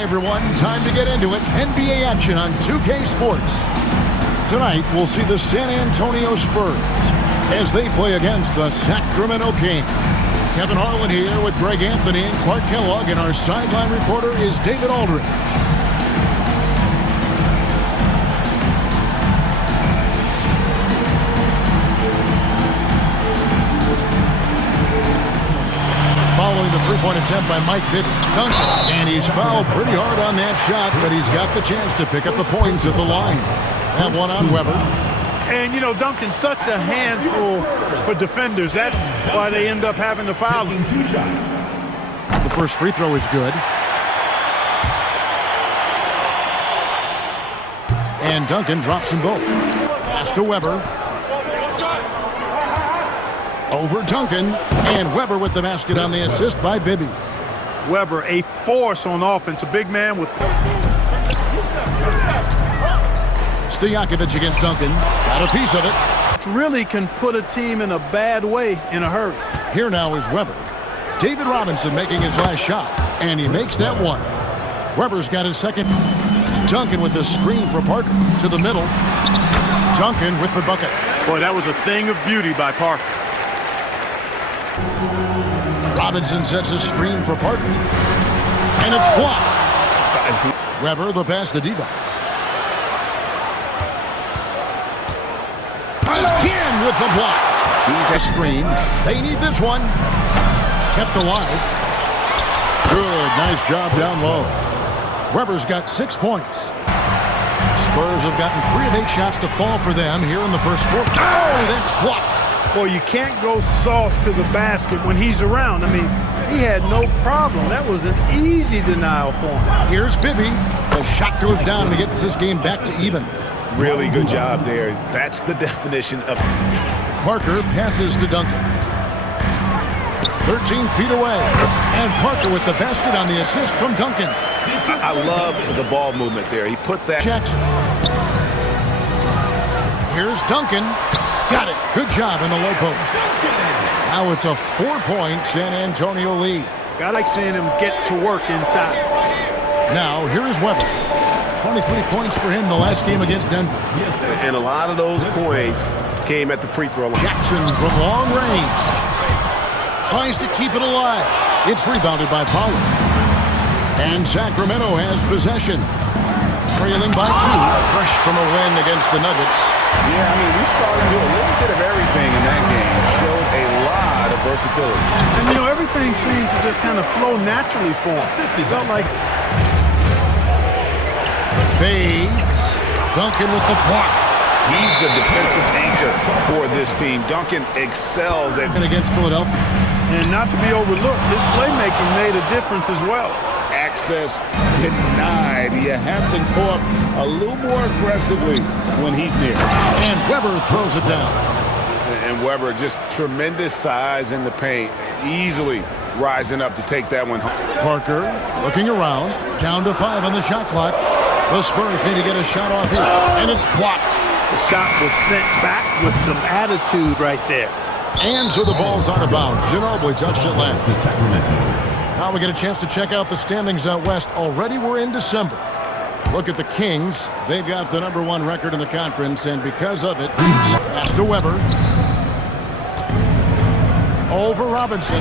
Hi, everyone. Time to get into it. NBA action on 2K Sports. Tonight, we'll see the San Antonio Spurs as they play against the Sacramento Kings. Kevin Harlan here with Greg Anthony and Clark Kellogg, and our sideline reporter is David Aldridge. Following the three-point attempt by Mike Bibby. Duncan. And he's fouled pretty hard on that shot, but he's got the chance to pick up the points at the line. That one on Weber. And, you know, Duncan's such a handful for defenders. That's why they end up having to foul him. 2 shots. The first free throw is good. And Duncan drops them both. Pass to Weber. Over Duncan. And Weber with the basket on the assist by Bibby. Weber, a force on offense. A big man with... Stojakovic against Duncan. Got a piece of it. Really can put a team in a bad way in a hurry. Here now is Weber. David Robinson making his last shot. And he makes that one. Weber's got his second. Duncan with the screen for Parker. To the middle. Duncan with the bucket. Boy, that was a thing of beauty by Parker. Robinson sets a screen for Parker. And it's blocked. Weber, the pass to Divac. Again with the block. He's a screen. They need this one. Kept alive. Good. Nice job down low. Weber's got 6 points. Spurs have gotten 3 of 8 shots to fall for them here in the first quarter. Oh, that's blocked. Boy, you can't go soft to the basket when he's around. I mean, he had no problem. That was an easy denial for him. Here's Bibby. The shot goes down and he gets this game back to even. Really good job there. That's the definition of... Parker passes to Duncan. 13 feet away. And Parker with the basket on the assist from Duncan. I love the ball movement there. He put that... Checks. Here's Duncan. Got it. Good job in the low post. Now it's a 4-point San Antonio lead. I like seeing him get to work inside. Now, here is Weber. 23 points for him the last game against Denver. And a lot of those points came at the free throw line. Jackson from long range. Tries to keep it alive. It's rebounded by Pollard. And Sacramento has possession. Trailing by 2. Fresh from a win against the Nuggets. Yeah, I mean, we saw them do a little bit of everything in that game. Showed a lot of versatility. And, you know, everything seemed to just kind of flow naturally for him. He felt like... Fades. Duncan with the block. He's the defensive anchor for this team. Duncan excels at... And against Philadelphia. And not to be overlooked, his playmaking made a difference as well. Access denied. You have to go up a little more aggressively when he's near. And Weber throws it down. And Weber, just tremendous size in the paint. Easily rising up to take that one home. Parker looking around. Down to 5 on the shot clock. The Spurs need to get a shot off here. And it's blocked. The shot was sent back with some attitude right there. And so the ball's out of bounds. Ginobili touched it last. Now we get a chance to check out the standings out west. Already we're in December. Look at the Kings. They've got the #1 record in the conference, and because of it, pass to Weber. Over Robinson.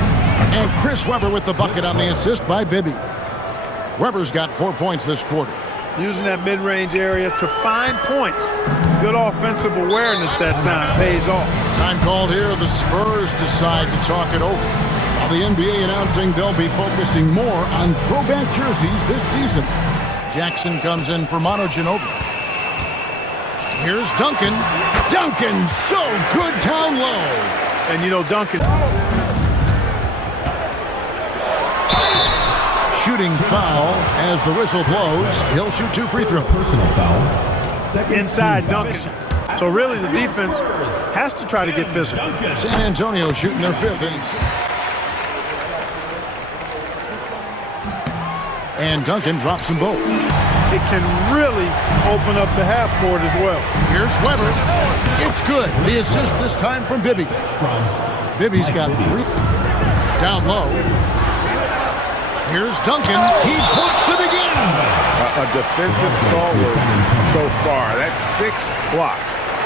And Chris Weber with the bucket on the assist by Bibby. Weber's got 4 points this quarter. Using that mid-range area to find points. Good offensive awareness that time pays off. Time called here. The Spurs decide to talk it over. While the NBA announcing they'll be focusing more on throwback jerseys this season. Jackson comes in for Manu Ginobili. Here's Duncan. Duncan, so good down low. And you know, Duncan... Shooting foul as the whistle blows. He'll shoot 2 free throws. Personal foul. Inside Duncan. So really the defense has to try to get physical. San Antonio shooting their 5th. And Duncan drops them both. It can really open up the half court as well. Here's Weber. It's good. The assist this time from Bibby. Bibby's got 3. Down low. Here's Duncan. He puts it again. A defensive stalwart so far. That's 6 blocks.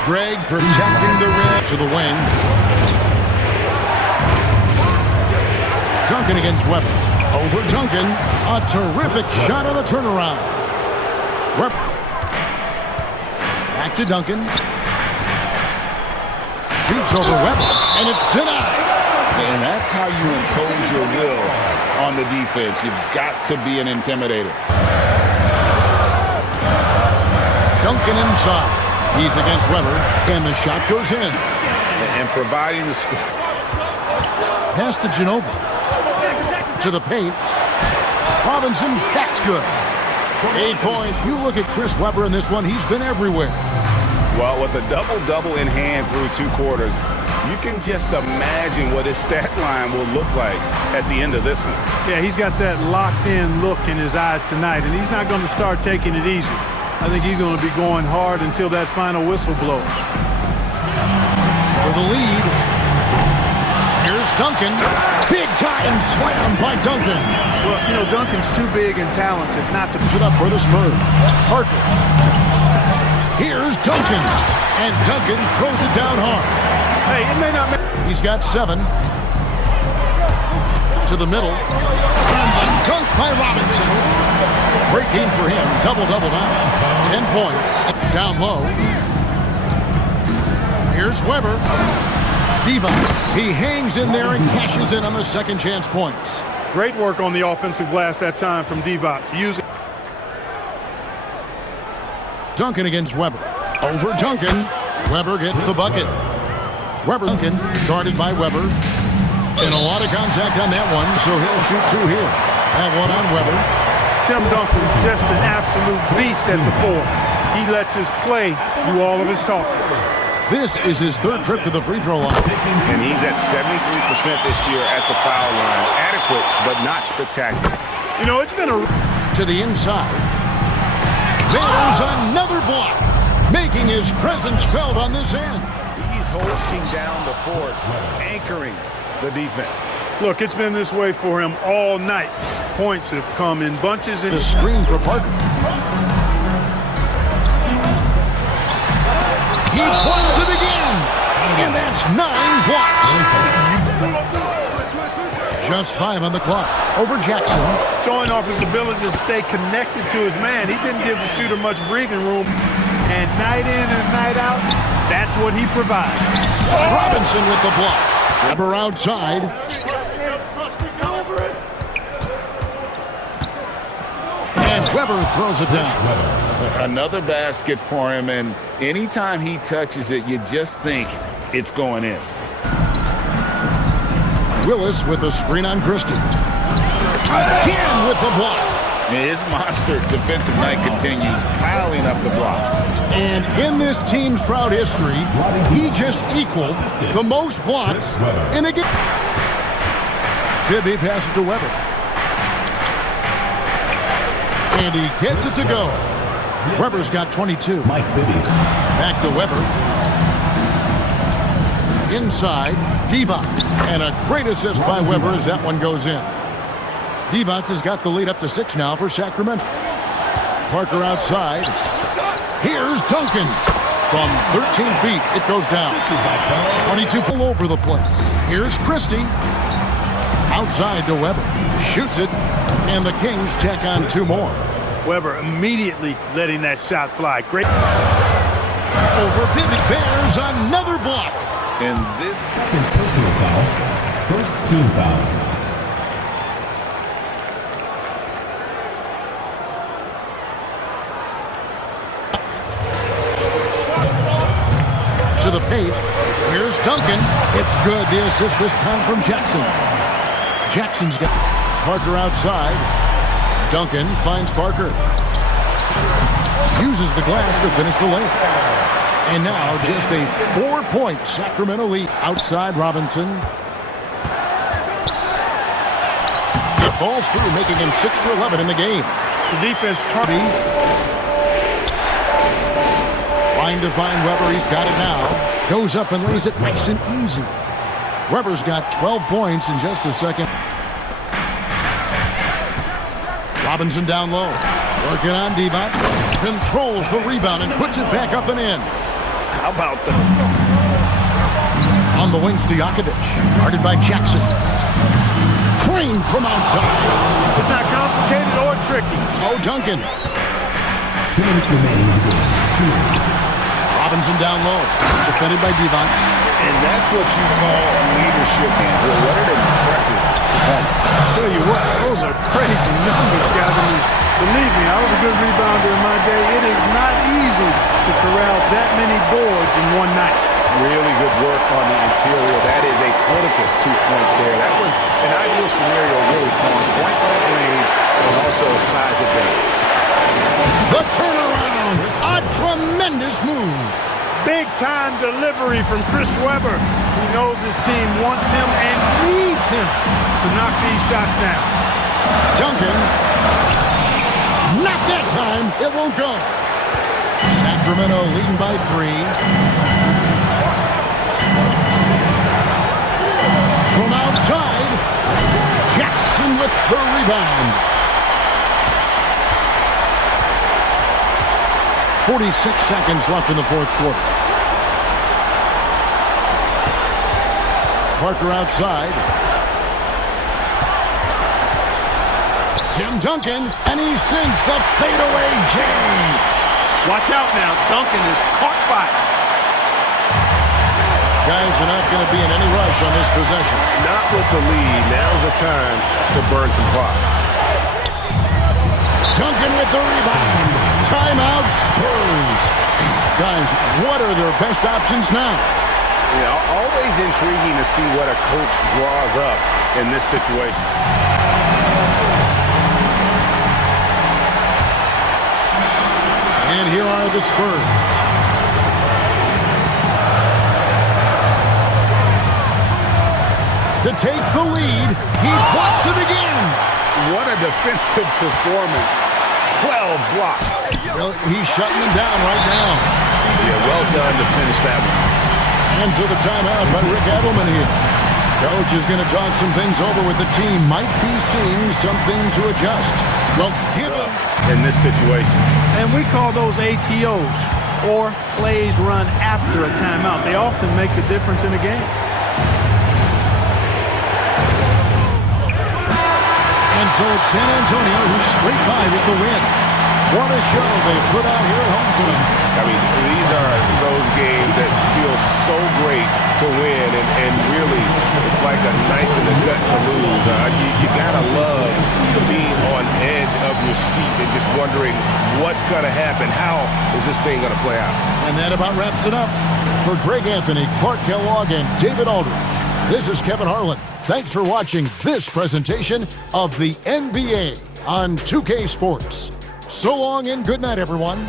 Greg protecting the rim to the wing. Duncan against Webber. Over Duncan. A terrific shot on the turnaround. Back to Duncan. Shoots over Webber, and it's denied. And that's how you impose your will on the defense. You've got to be an intimidator. Duncan inside. He's against Webber, and the shot goes in. And providing the score. Pass to Ginobili. To the paint. Robinson, that's good. 8 points. You look at Chris Webber in this one, he's been everywhere. Well, with a double-double in hand through 2 quarters, you can just imagine what his stat line will look like at the end of this one. Yeah, he's got that locked-in look in his eyes tonight, and he's not going to start taking it easy. I think he's going to be going hard until that final whistle blows. For the lead, here's Duncan. Big-time slam by Duncan. Well, you know, Duncan's too big and talented not to Put it up for the Spurs. Parker. Here's Duncan. And Duncan throws it down hard. Hey, it may not make... He's got 7. To the middle. And the dunk by Robinson. Great game for him. Double-double now. 10 points. Down low. Here's Webber. Divac. He hangs in there and cashes in on the second chance points. Great work on the offensive glass that time from Divac. Duncan against Webber. Over Duncan. Webber gets the bucket. Webber Duncan guarded by Webber. And a lot of contact on that one, so he'll shoot 2 here. That one on Webber. Tim Duncan's just an absolute beast at the 4. He lets his play do all of his talking. This is his 3rd trip to the free throw line. And he's at 73% this year at the foul line. Adequate, but not spectacular. You know, it's been a... To the inside. There's another block, making his presence felt on this end. He's holding down the fort, anchoring the defense. Look, it's been this way for him all night. Points have come in bunches. The screen for Parker. He plugs it again, and that's 9 blocks. Just 5 on the clock. Over Jackson. Showing off his ability to stay connected to his man. He didn't give the shooter much breathing room. And night in and night out, that's what he provides. Robinson with the block. Webber outside. And Webber throws it down. Another basket for him, and anytime he touches it, you just think it's going in. Willis with a screen on Christie. Again with the block. His monster defensive night continues, piling up the blocks. And in this team's proud history, he just equaled the most blocks in a game. Bibby passes it to Webber. And he gets it to go. Webber's got 22. Back to Webber. Inside, Divac. And a great assist by Webber as that one goes in. Divac has got the lead up to 6 now for Sacramento. Parker outside. Here's Duncan. From 13 feet, it goes down. 22 all over the place. Here's Christie. Outside to Webber. Shoots it. And the Kings check on 2 more. Weber immediately letting that shot fly. Great. Over Bibby. Bears another block. And this second personal foul. First team foul. To the paint. Here's Duncan. It's good. The assist this time from Jackson. Jackson's got Parker outside. Duncan finds Parker. Uses the glass to finish the layup. And now just a 4-point Sacramento lead. Outside Robinson. It falls through, making him 6 for 11 in the game. The defense trying to find Webber. He's got it now. Goes up and lays it nice and easy. Webber's got 12 points in just a second. Robinson down low. Working on Devon. Controls the rebound and puts it back up and in. How about the... On the wing, Stojakovic. Guarded by Jackson. Crane from outside. It's not complicated or tricky. Oh, Duncan. 2 minutes remaining in the game. 2 minutes. Robinson down low. Defended by Devon. And that's what you call leadership, Andrew. What an impressive performance. I'll tell you what, those are crazy numbers, guys. I mean, believe me, I was a good rebounder in my day. It is not easy to corral that many boards in one night. Really good work on the interior. That is a critical 2 points there. That was an ideal scenario, really, from point-blank range and also a size advantage. The turnaround. A tremendous move. Big-time delivery from Chris Webber. He knows his team wants him and needs him to knock these shots down. Duncan. Not that time. It won't go. Sacramento leading by 3. From outside, Jackson with the rebound. 46 seconds left in the fourth quarter. Parker outside. Tim Duncan, and he sinks the fadeaway J. Watch out now. Duncan is caught fire. Guys are not going to be in any rush on this possession. Not with the lead. Now's the time to burn some clock. Duncan with the rebound. Timeout, Spurs. Guys, what are their best options now? Yeah, always intriguing to see what a coach draws up in this situation. And here are the Spurs. To take the lead, he blocks it again. What a defensive performance. 12 blocks. Well, he's shutting them down right now. Yeah, well done to finish that one. Hands of the timeout by Rick Adelman here. Coach is going to talk some things over with the team. Might be seeing something to adjust. Well, give him. In this situation. And we call those ATOs, or plays run after a timeout. They often make the difference in a game. And so it's San Antonio who scrape by with the win. What a show they put out here at home tonight. I mean, these are those games that feel so great to win, and really, it's like a knife in the gut to lose. You gotta love being on edge of your seat and just wondering what's gonna happen. How is this thing gonna play out? And that about wraps it up. For Greg Anthony, Clark Kellogg, and David Aldridge, this is Kevin Harlan. Thanks for watching this presentation of the NBA on 2K Sports. So long and good night, everyone.